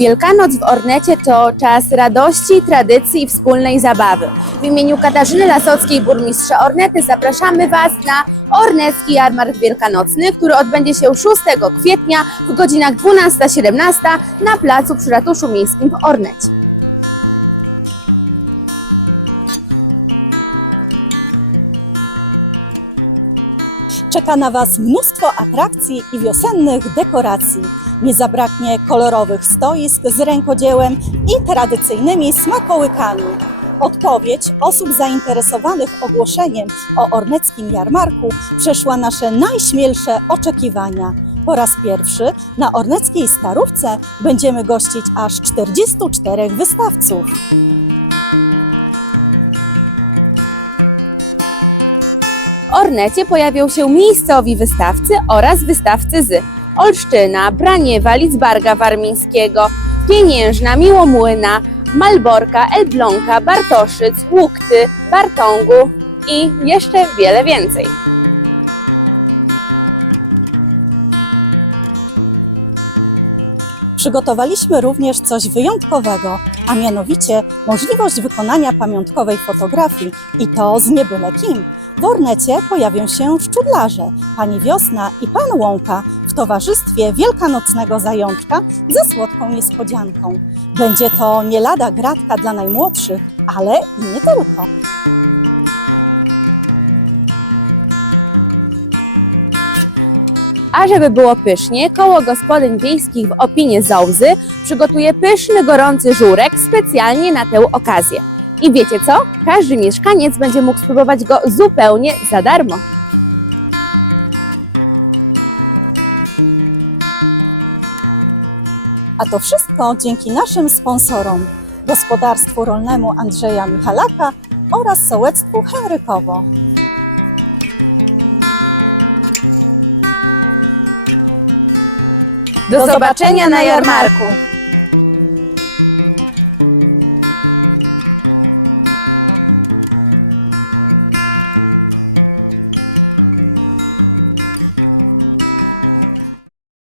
Wielkanoc w Ornecie to czas radości, tradycji i wspólnej zabawy. W imieniu Katarzyny Lasockiej, burmistrza Ornety, zapraszamy Was na Ornecki Jarmark Wielkanocny, który odbędzie się 6 kwietnia w godzinach 12-17 na placu przy Ratuszu Miejskim w Ornecie. Czeka na Was mnóstwo atrakcji i wiosennych dekoracji. Nie zabraknie kolorowych stoisk z rękodziełem i tradycyjnymi smakołykami. Odpowiedź osób zainteresowanych ogłoszeniem o orneckim jarmarku przeszła nasze najśmielsze oczekiwania. Po raz pierwszy na orneckiej starówce będziemy gościć aż 44 wystawców. Ornecie pojawią się miejscowi wystawcy oraz wystawcy z Olsztyna, Braniewa, Lidzbarga Warmińskiego, Pieniężna, Miłomłyna, Malborka, Elbląga, Bartoszyc, Łukty, Bartągu i jeszcze wiele więcej. Przygotowaliśmy również coś wyjątkowego, a mianowicie możliwość wykonania pamiątkowej fotografii i to z niebyle kim. W Ornecie pojawią się szczudlarze, pani Wiosna i pan Łąka w towarzystwie wielkanocnego zajączka ze słodką niespodzianką. Będzie to nie lada gratka dla najmłodszych, ale i nie tylko. A żeby było pysznie, koło gospodyń wiejskich w Opinie Zołzy przygotuje pyszny, gorący żurek specjalnie na tę okazję. I wiecie co? Każdy mieszkaniec będzie mógł spróbować go zupełnie za darmo. A to wszystko dzięki naszym sponsorom gospodarstwu rolnemu Andrzeja Michalaka oraz sołectwu Henrykowo. Do zobaczenia na jarmarku!